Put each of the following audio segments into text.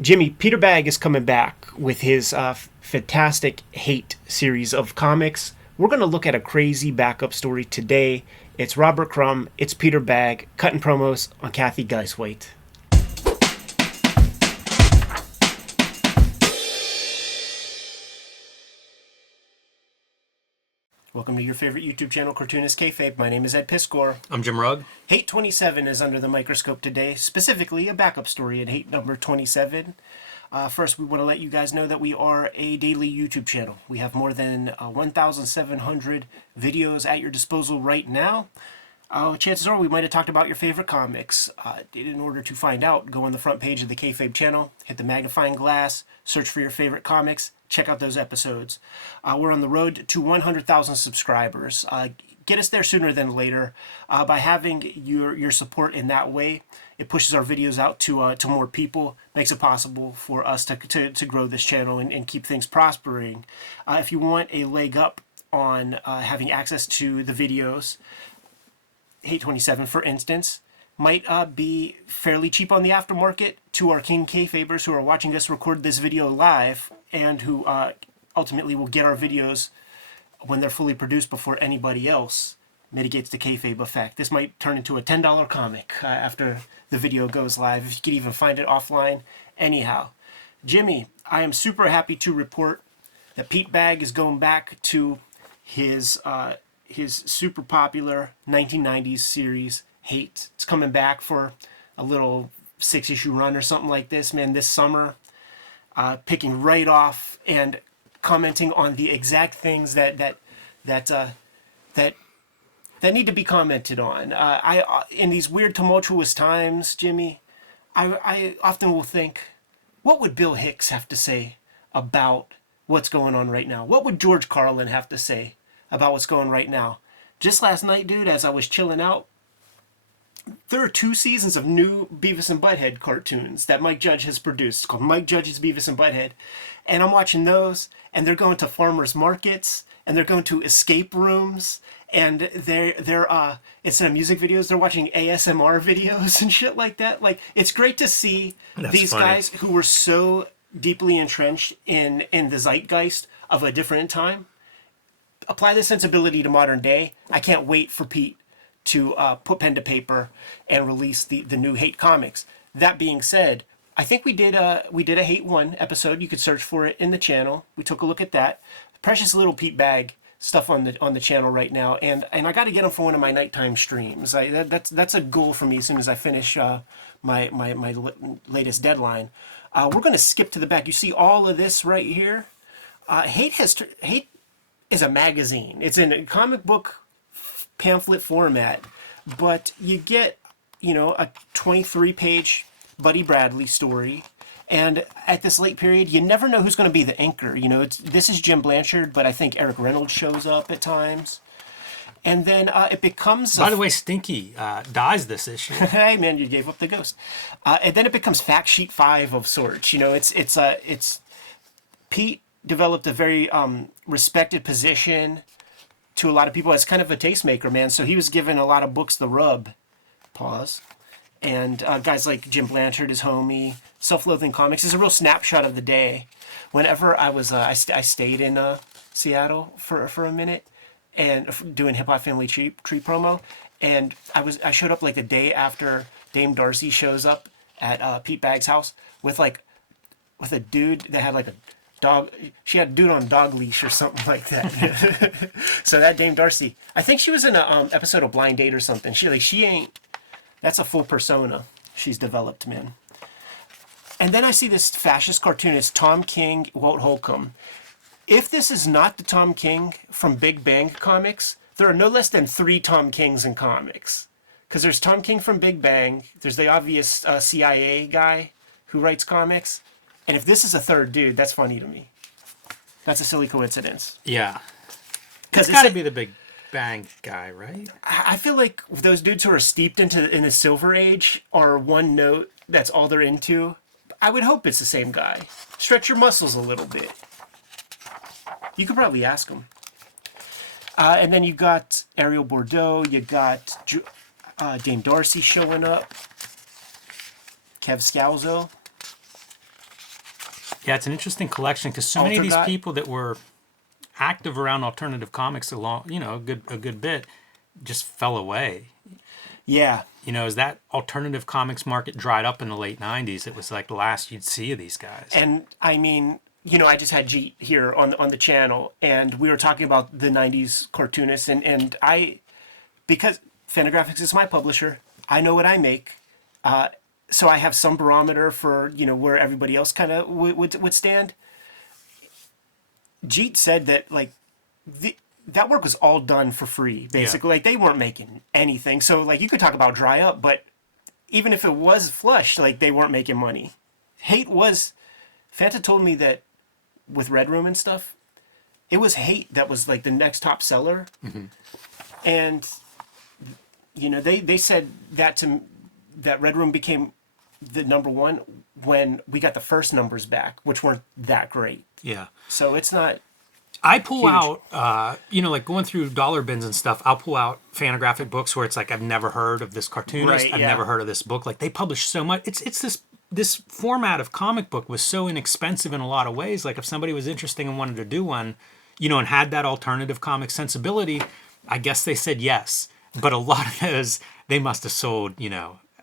Jimmy, Peter Bagge is coming back with his fantastic Hate series of comics. We're going to look at a crazy backup story today. It's Robert Crumb, it's Peter Bagge, cutting promos on Cathy. Guys, wait. Welcome to your favorite YouTube channel, Cartoonist Kayfabe. My name is Ed Piscor. I'm Jim Rugg. Hate 27 is under the microscope today, specifically a backup story in Hate number 27. First, we want to let you guys know that we are a daily YouTube channel. We have more than 1,700 videos at your disposal right now. Chances are we might have talked about your favorite comics. In order to find out, go on the front page of the Kayfabe channel, hit the magnifying glass, search for your favorite comics, check out those episodes. We're on the road to 100,000 subscribers. Get us there sooner than later. By having your support in that way, it pushes our videos out to more people, makes it possible for us to grow this channel and keep things prospering. If you want a leg up on having access to the videos, Hate 27, for instance, might be fairly cheap on the aftermarket to our King Kayfabers who are watching us record this video live and who ultimately will get our videos when they're fully produced before anybody else. Mitigates the kayfabe effect. This might turn into a $10 comic after the video goes live, if you could even find it offline. Anyhow, Jimmy, I am super happy to report that Pete Bagge is going back to his super popular 1990s series, Hate. It's coming back for a little 6-issue run or something like this, man, this summer. Picking right off and commenting on the exact things that need to be commented on. In these weird, tumultuous times, Jimmy, I often will think, what would Bill Hicks have to say about what's going on right now? What would George Carlin have to say about what's going on right now? Just last night, dude, as I was chilling out, there are 2 seasons of new Beavis and Butthead cartoons that Mike Judge has produced. It's called Mike Judge's Beavis and Butthead. And I'm watching those, and they're going to farmers markets, and they're going to escape rooms, and they're instead of music videos, they're watching ASMR videos and shit like that. Like, it's great to see these guys who were so deeply entrenched in the zeitgeist of a different time apply this sensibility to modern day. I can't wait for Pete to put pen to paper and release the new Hate comics. That being said, I think we did a Hate 1 episode. You could search for it in the channel. We took a look at that. Precious little Pete Bagge stuff on the channel right now, and I got to get him for one of my nighttime streams. That's a goal for me as soon as I finish my latest deadline. We're going to skip to the back. You see all of this right here. Hate is a magazine. It's in a comic book pamphlet format, but you get, a 23-page Buddy Bradley story. And at this late period, you never know who's going to be the anchor. This is Jim Blanchard, but I think Eric Reynolds shows up at times. And then it becomes... By the way, Stinky dies this issue. Hey, man, you gave up the ghost. And then it becomes fact sheet 5 of sorts. It's Pete developed a very respected position to a lot of people as kind of a tastemaker, man. So he was given a lot of books the rub. Pause. And guys like Jim Blanchard, his homie, Self-Loathing Comics is a real snapshot of the day. Whenever I was, I stayed in Seattle for a minute and doing Hip Hop Family Tree promo, and I showed up like a day after Dame Darcy shows up at Pete Bagge's house with a dude that had like a dog. She had a dude on a dog leash or something like that. So that Dame Darcy, I think she was in a episode of Blind Date or something. She ain't. That's a full persona she's developed, man. And then I see this fascist cartoonist, Tom King, Walt Holcomb. If this is not the Tom King from Big Bang Comics, there are no less than 3 Tom Kings in comics. Because there's Tom King from Big Bang, there's the obvious CIA guy who writes comics, and if this is a third dude, that's funny to me. That's a silly coincidence. Yeah. It's got to be the Big Bang guy, right? I feel like those dudes who are steeped in the Silver Age are one note, that's all they're into. I would hope it's the same guy. Stretch your muscles a little bit. You could probably ask him. And then you got Ariel Bordeaux, you got Dame Darcy showing up, Kev Scalzo. Yeah, it's an interesting collection because so many of these Altergot. people that were active around alternative comics a good bit, just fell away. Yeah. As that alternative comics market dried up in the late 90s, it was like the last you'd see of these guys. And I mean, I just had Jeet here on the channel, and we were talking about the '90s cartoonists, and because Fantagraphics is my publisher, I know what I make, so I have some barometer for where everybody else kind of would stand. Jeet said that that work was all done for free, basically. Yeah. Like they weren't making anything, so like you could talk about dry up, but even if it was flush, like they weren't making money. Hate was. Fanta told me that with Red Room and stuff, it was Hate that was like the next top seller. Mm-hmm. And they said that Red Room became the number one when we got the first numbers back, which weren't that great. Yeah. So it's not. I pull huge. out, like going through dollar bins and stuff, I'll pull out Fantagraphic books where it's like, I've never heard of this cartoonist. Right, I've yeah. never heard of this book. Like they publish so much. It's this format of comic book was so inexpensive in a lot of ways. Like if somebody was interested and wanted to do one, and had that alternative comic sensibility, I guess they said yes. But a lot of those, they must have sold,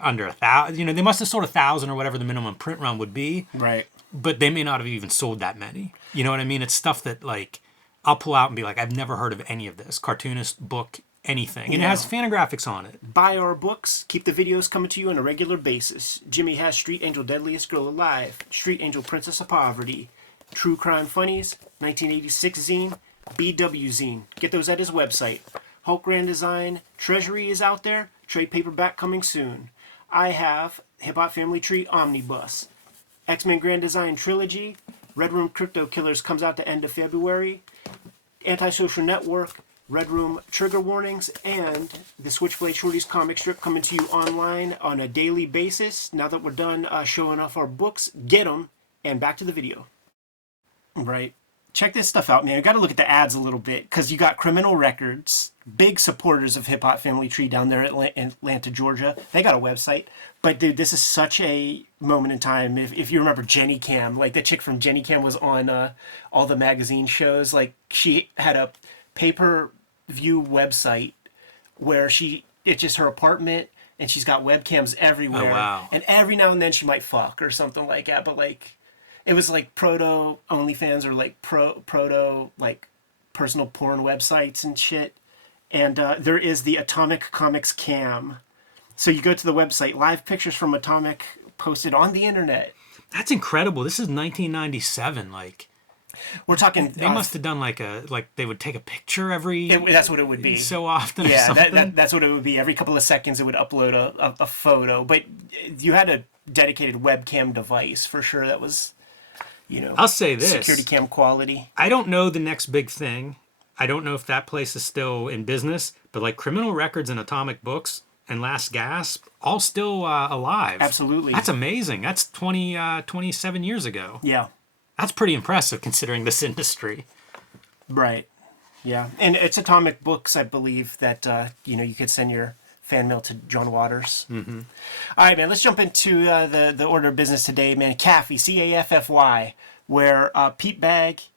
under 1,000. They must have sold 1,000 or whatever the minimum print run would be. Right. But they may not have even sold that many. You know what I mean? It's stuff that like I'll pull out and be like, I've never heard of any of this cartoonist book, anything, and it has Fantagraphics on it. Buy our books. Keep the videos coming to you on a regular basis. Jimmy has Street Angel Deadliest Girl Alive, Street Angel Princess of Poverty, True Crime Funnies, 1986 zine, BW zine. Get those at his website. Hulk Grand Design, Treasury is out there. Trade paperback coming soon. I have Hip Hop Family Tree Omnibus, X-Men Grand Design Trilogy, Red Room Crypto Killers comes out the end of February, Antisocial Network, Red Room Trigger Warnings, and the Switchblade Shorties comic strip coming to you online on a daily basis. Now that we're done showing off our books, get them, and back to the video. Right. Check this stuff out, man. You got to look at the ads a little bit, because you got Criminal Records, big supporters of Hip Hop Family Tree down there in Atlanta, Georgia. They got a website. But, dude, this is such a moment in time. If you remember Jenny Cam, like the chick from Jenny Cam was on all the magazine shows. Like, she had a pay-per-view website where it's just her apartment, and she's got webcams everywhere. Oh, wow. And every now and then she might fuck or something like that. But, like, it was like proto OnlyFans or like proto like personal porn websites and shit. And there is the Atomic Comics Cam. So you go to the website, live pictures from Atomic posted on the internet. That's incredible. This is 1997. Like we're talking. They must have done like they would take a picture every. That's what it would be. So often. Yeah, or something. that's what it would be. Every couple of seconds, it would upload a photo. But you had a dedicated webcam device for sure. That was. I'll say this. Security cam quality. I don't know the next big thing. I don't know if that place is still in business, but like Criminal Records and Atomic Books and Last Gasp, all still alive. Absolutely. That's amazing. That's 27 years ago. Yeah. That's pretty impressive considering this industry. Right. Yeah. And it's Atomic Books, I believe, that, you could send your fan mail to John Waters. Mm-hmm. All right, man, let's jump into the order of business today, man. CAFFY, CAFFY, where Pete Bagge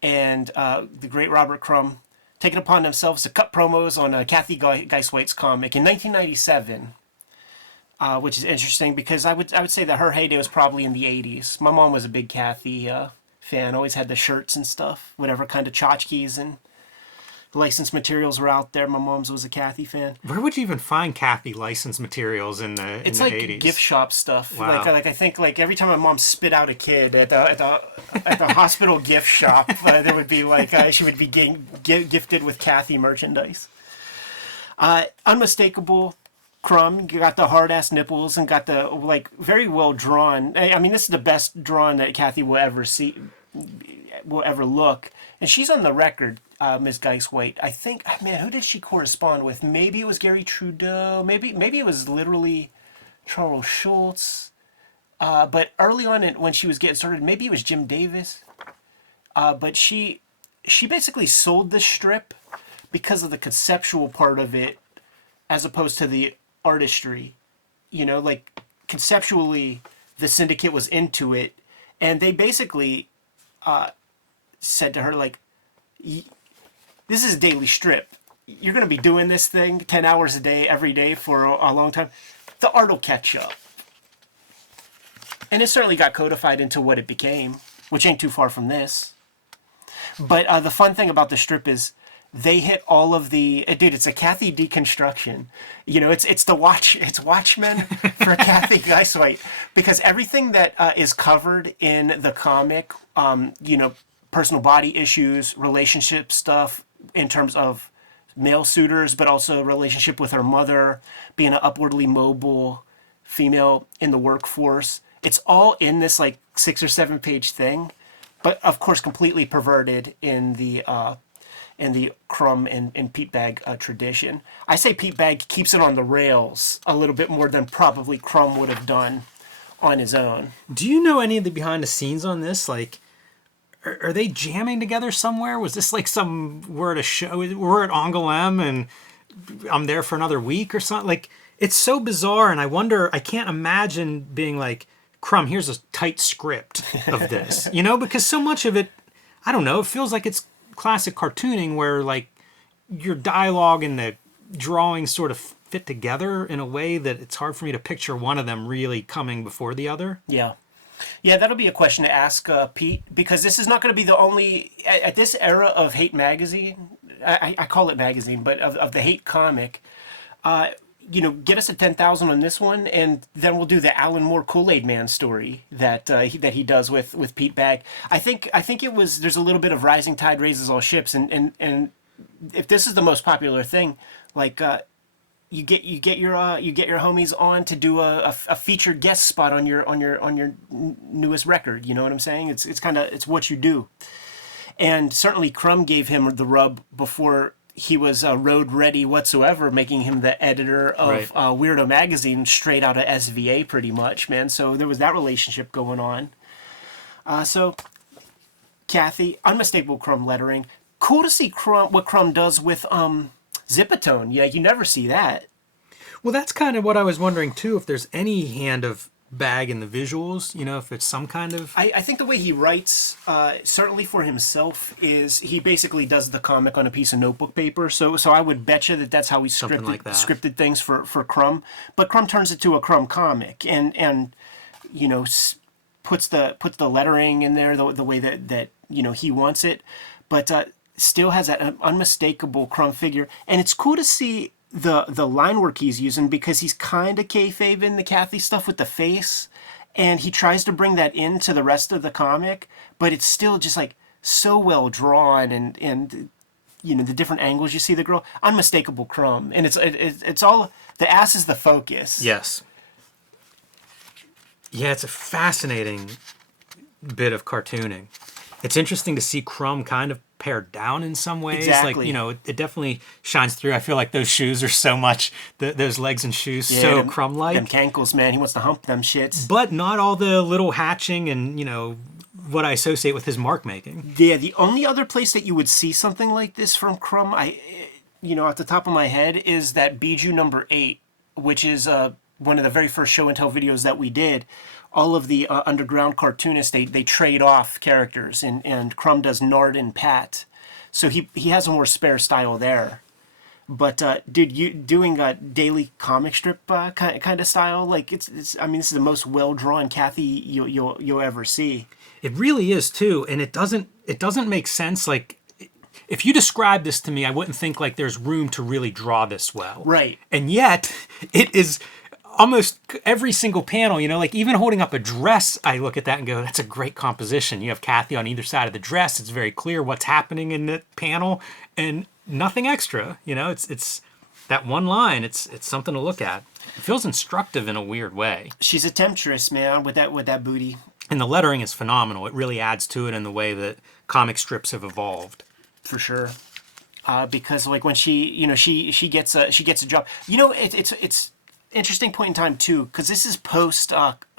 and the great Robert Crumb take it upon themselves to cut promos on CATHY Geiswhite's comic in 1997, which is interesting because I would say that her heyday was probably in the 80s. My mom was a big CATHY fan, always had the shirts and stuff, whatever kind of tchotchkes and licensed materials were out there. My mom's was a CATHY fan. Where would you even find CATHY licensed materials in the 80s? It's like gift shop stuff. Wow. Like I think like every time my mom spit out a kid at the hospital gift shop, there would be like she would be getting gifted with CATHY merchandise. Unmistakable Crumb got the hard ass nipples and got the like very well drawn. I mean, this is the best drawn that CATHY will ever look. And she's on the record, Ms. Geiswhite. I think, man, who did she correspond with? Maybe it was Gary Trudeau. Maybe it was literally Charles Schultz. But early on, when she was getting started, maybe it was Jim Davis. But she basically sold the strip because of the conceptual part of it, as opposed to the artistry. Like conceptually, the syndicate was into it. And they basically said to her, like, this is a daily strip. You're going to be doing this thing 10 hours a day, every day for a long time. The art will catch up. And it certainly got codified into what it became, which ain't too far from this. But the fun thing about the strip is they hit all of the... dude, it's a CATHY deconstruction. You know, it's Watchmen for CATHY Geiswhite. Because everything that is covered in the comic, you know, personal body issues, relationship stuff in terms of male suitors, but also relationship with her mother, being an upwardly mobile female in the workforce. It's all in this like 6 or 7 page thing, but of course completely perverted in the Crumb and Pete Bagge tradition. I say Pete Bagge keeps it on the rails a little bit more than probably Crumb would have done on his own. Do you know any of the behind the scenes on this? Like, are they jamming together somewhere? Was this like we're at a show, we're at Angoulême and I'm there for another week or something? Like, it's so bizarre, and I can't imagine being like, Crumb, here's a tight script of this, you know, because so much of it, I don't know, it feels like it's classic cartooning where like your dialogue and the drawing sort of fit together in a way that it's hard for me to picture one of them really coming before the other. Yeah. Yeah, that'll be a question to ask Pete, because this is not going to be the only, at this era of Hate Magazine, I call it magazine, but of the Hate comic, you know, get us a 10,000 on this one, and then we'll do the Alan Moore Kool-Aid Man story that he does with Pete Bagge. I think it was, there's a little bit of rising tide raises all ships, and if this is the most popular thing, like you get your homies on to do a featured guest spot on your newest record. You know what I'm saying? It's what you do, and certainly Crumb gave him the rub before he was road ready whatsoever, making him the editor of Weirdo Magazine straight out of SVA pretty much, man. So there was that relationship going on. So CATHY, unmistakable Crumb lettering. Cool to see what Crumb does with Zipatone. Yeah, you never see that. Well, that's kind of what I was wondering too, if there's any hand of Bagge in the visuals, you know, if it's some kind of... I think the way he writes, certainly for himself, is he basically does the comic on a piece of notebook paper. So I would bet you that's how he scripted things for Crumb. But Crumb turns it to a Crumb comic and you know, puts the lettering in there the way that you know he wants it, but still has that unmistakable Crumb figure. And it's cool to see the line work he's using, because he's kind of kayfabing the CATHY stuff with the face, and he tries to bring that into the rest of the comic, but it's still just like so well drawn, and you know, the different angles you see the girl, unmistakable Crumb, and it's all, the ass is the focus. Yes. Yeah, it's a fascinating bit of cartooning. It's interesting to see Crumb kind of pared down in some ways. Exactly. Like, you know, it definitely shines through. I feel like those shoes are so much, those legs and shoes, so Crumb-like. Them cankles, man. He wants to hump them shits. But not all the little hatching and, you know, what I associate with his mark making. Yeah, the only other place that you would see something like this from Crumb, you know, at the top of my head, is that Bijou number 8, which is one of the very first show and tell videos that we did. All of the underground cartoonists, they trade off characters, and Crumb does Nard and Pat, so he has a more spare style there. But dude, you doing a daily comic strip kind of style, like it's I mean, this is the most well drawn CATHY you'll ever see. It really is too, and it doesn't make sense. Like, if you describe this to me, I wouldn't think like there's room to really draw this well. Right. And yet it is. Almost every single panel, you know, like even holding up a dress, I look at that and go, that's a great composition. You have CATHY on either side of the dress. It's very clear what's happening in the panel, and nothing extra. You know, it's that one line. It's something to look at. It feels instructive in a weird way. She's a temptress, man, with that booty. And the lettering is phenomenal. It really adds to it in the way that comic strips have evolved. For sure. Because like when she gets a job, you know, it's interesting point in time too, because this is post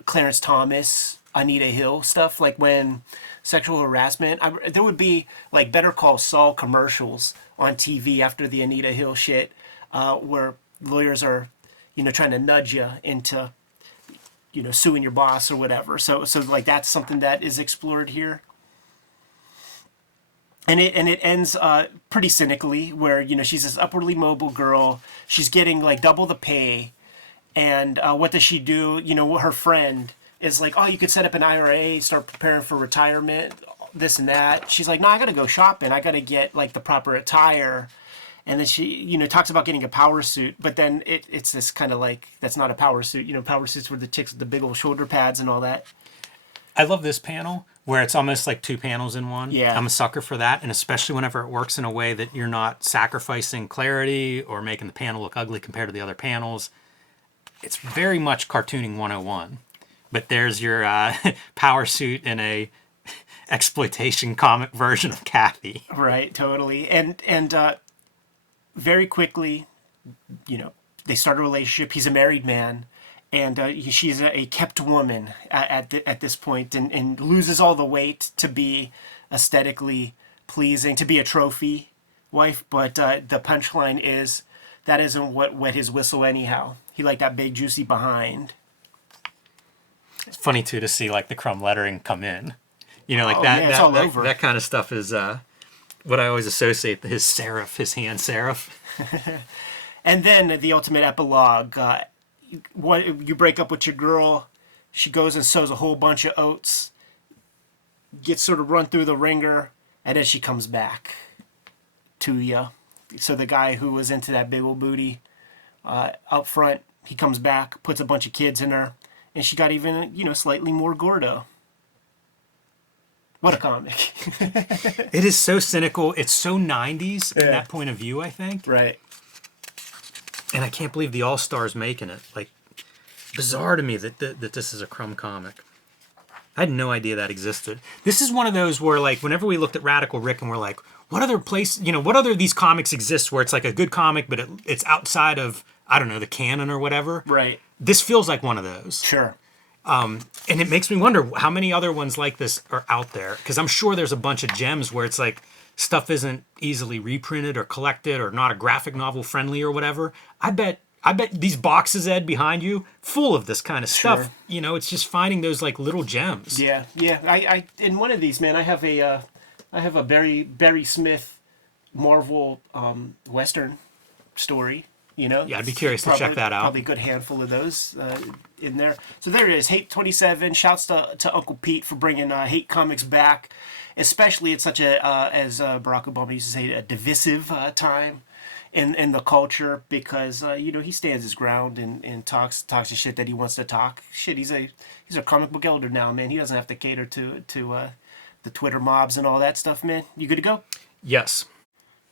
Clarence Thomas, Anita Hill stuff. Like when sexual harassment, there would be like Better Call Saul commercials on TV after the Anita Hill shit, where lawyers are, you know, trying to nudge you into suing your boss or whatever. So like that's something that is explored here. And it ends pretty cynically, where she's this upwardly mobile girl. She's getting like double the pay, and what does she do? Her friend is like, "Oh, you could set up an IRA, start preparing for retirement, this and that." She's like, "No, I gotta go shopping. I gotta get like the proper attire." And then she, talks about getting a power suit, but then it's this kind of like, that's not a power suit. Power suits were the chicks with the big old shoulder pads and all that. I love this panel where it's almost like 2 panels in one. Yeah. I'm a sucker for that, and especially whenever it works in a way that you're not sacrificing clarity or making the panel look ugly compared to the other panels. It's very much cartooning 101. But there's your power suit in a exploitation comic version of CATHY. Right, totally. And very quickly, they start a relationship. He's a married man, and she's a kept woman at this point, and loses all the weight to be aesthetically pleasing, to be a trophy wife. But the punchline is, that isn't what wet his whistle anyhow. He liked that big juicy behind. It's funny too to see like the Crumb lettering come in. Like it's all over. That kind of stuff is what I always associate his serif, his hand serif. And then the ultimate epilogue. What you break up with your girl, she goes and sows a whole bunch of oats, gets sort of run through the ringer, and then she comes back to you. So the guy who was into that big old booty up front, he comes back, puts a bunch of kids in her, and she got even, slightly more gordo. What a comic. It is so cynical. It's so 90s in that point of view, I think. Right. And I can't believe the All-Star's making it. Like, bizarre to me that this is a Crumb comic. I had no idea that existed. This is one of those where, like, whenever we looked at Radical Rick and we're like, what other what other these comics exist where it's like a good comic, but it's outside of, I don't know, the canon or whatever. Right. This feels like one of those. Sure. And it makes me wonder how many other ones like this are out there. Because I'm sure there's a bunch of gems where it's like stuff isn't easily reprinted or collected or not a graphic novel friendly or whatever. I bet these boxes, Ed, behind you, full of this kind of stuff. Sure. It's just finding those like little gems. Yeah. I in one of these, man, I have a Barry Smith Marvel Western story. Yeah, I'd be curious to check that out. Probably a good handful of those in there. So there it is, Hate 27. Shouts to Uncle Pete for bringing Hate Comics back, especially at such a, as Barack Obama used to say, a divisive time in the culture, because he stands his ground and talks the shit that he wants to talk. Shit, he's a comic book elder now, man. He doesn't have to cater to the Twitter mobs and all that stuff, man. You good to go? Yes.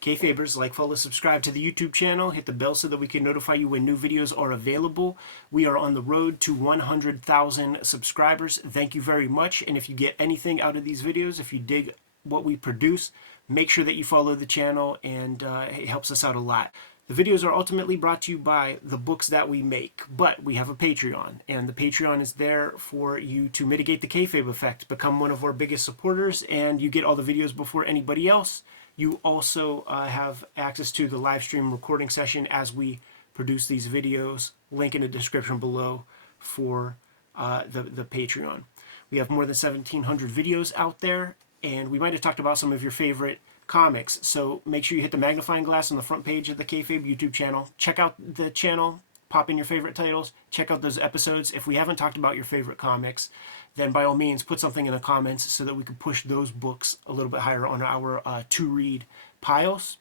Kayfabers, like, follow, subscribe to the YouTube channel. Hit the bell so that we can notify you when new videos are available. We are on the road to 100,000 subscribers. Thank you very much. And if you get anything out of these videos, if you dig what we produce, make sure that you follow the channel, and it helps us out a lot. The videos are ultimately brought to you by the books that we make, but we have a Patreon, and the Patreon is there for you to mitigate the kayfabe effect. Become one of our biggest supporters, and you get all the videos before anybody else. You also have access to the live stream recording session as we produce these videos. Link in the description below for the Patreon. We have more than 1,700 videos out there, and we might have talked about some of your favorite comics. So make sure you hit the magnifying glass on the front page of the Kayfabe YouTube channel. Check out the channel, pop in your favorite titles, check out those episodes. If we haven't talked about your favorite comics, then by all means put something in the comments so that we can push those books a little bit higher on our to-read piles.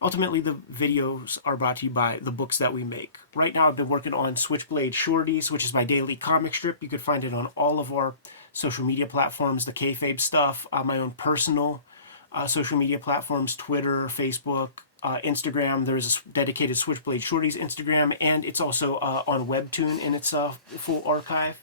Ultimately, the videos are brought to you by the books that we make. Right now, I've been working on Switchblade Shorties, which is my daily comic strip. You can find it on all of our social media platforms, the Kayfabe stuff, my own personal social media platforms, Twitter, Facebook, Instagram. There's a dedicated Switchblade Shorties Instagram, and it's also on Webtoon in its full archive.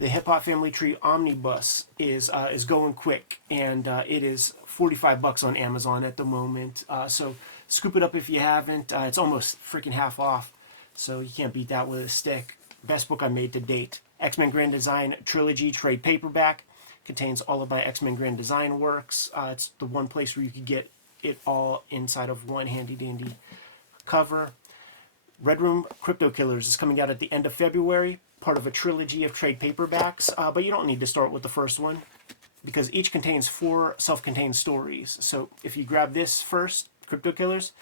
The Hip Hop Family Tree Omnibus is going quick, and it is $45 on Amazon at the moment. So scoop it up if you haven't. It's almost freaking half off, so you can't beat that with a stick. Best book I made to date. X-Men Grand Design Trilogy trade paperback. Contains all of my X-Men Grand Design works. It's the one place where you could get it all inside of one handy-dandy cover. Red Room Crypto Killers is coming out at the end of February. part of a trilogy of trade paperbacks, but you don't need to start with the first one because each contains 4 self-contained stories. So if you grab this first, Crypto Killers,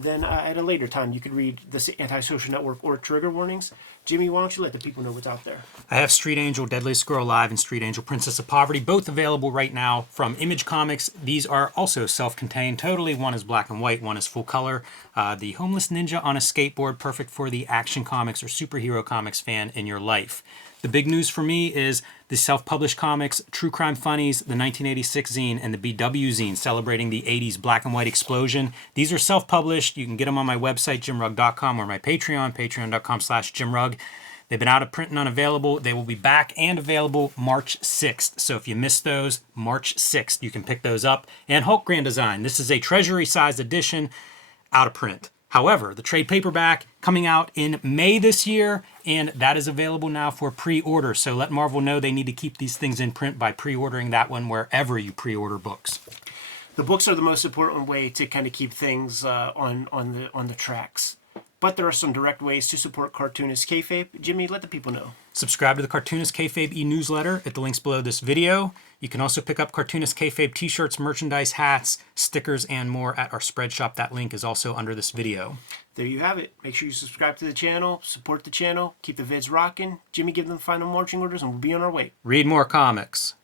then at a later time you could read the Antisocial Network or Trigger Warnings. Jimmy, why don't you let the people know what's out there? I have Street Angel, Deadliest Girl Alive, and Street Angel, Princess of Poverty, both available right now from Image Comics. These are also self-contained totally. One is black and white, one is full color. The Homeless Ninja on a Skateboard, perfect for the action comics or superhero comics fan in your life. The big news for me is the self-published comics, True Crime Funnies, the 1986 zine, and the BW zine celebrating the 80s black and white explosion. These are self-published. You can get them on my website, jimrugg.com, or my Patreon, patreon.com/jimrugg. They've been out of print and unavailable. They will be back and available March 6th. So if you missed those, March 6th, you can pick those up. And Hulk Grand Design. This is a treasury-sized edition, out of print. However, the trade paperback coming out in May this year, and that is available now for pre-order. So let Marvel know they need to keep these things in print by pre-ordering that one wherever you pre-order books. The books are the most important way to kind of keep things on the tracks. But there are some direct ways to support Cartoonist Kayfabe. Jimmy, let the people know. Subscribe to the Cartoonist Kayfabe e-newsletter at the links below this video. You can also pick up Cartoonist Kayfabe t-shirts, merchandise, hats, stickers, and more at our spread shop. That link is also under this video. There you have it. Make sure you subscribe to the channel, support the channel, keep the vids rocking. Jimmy, give them final marching orders, and we'll be on our way. Read more comics.